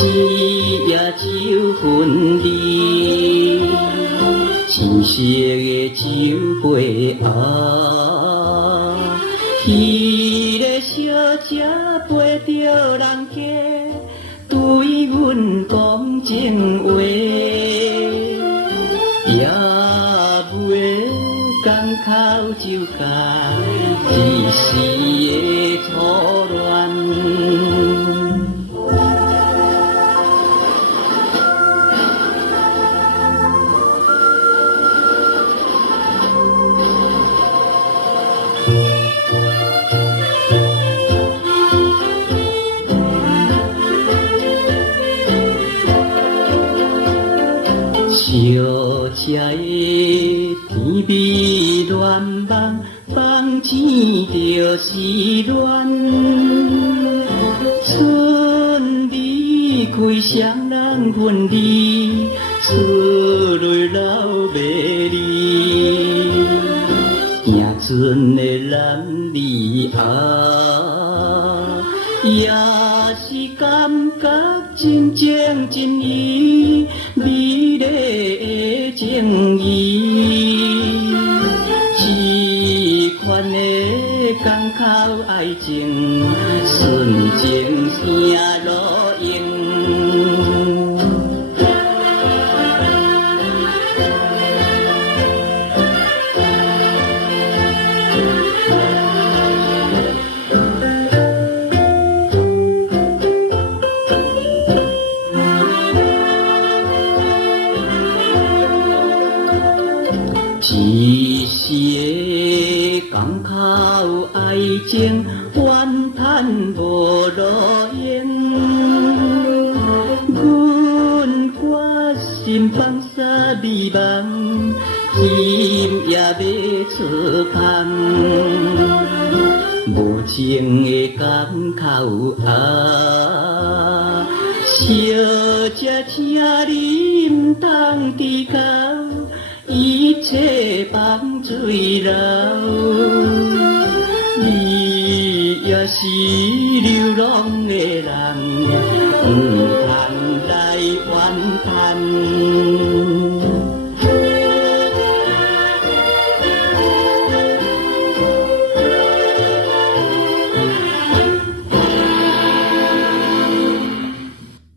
一夜酒分离，青色的酒杯啊，迄个小姐陪着人家，对阮讲情话，也袂港口就甲一时的初恋。小姐的甜蜜乱梦，放钱就是乱。春离开，双人分离，出泪流袂离。行船的男儿啊，也是感觉真情真意。美丽的情谊，这款的港口爱情，纯情声路用。一时的港口爱情，怨叹无路用。阮决心放下美梦，今夜要出航。无情的港口啊，小姐，请你唔通低头。一切放水流，你也是流浪的人，唔通来怨叹。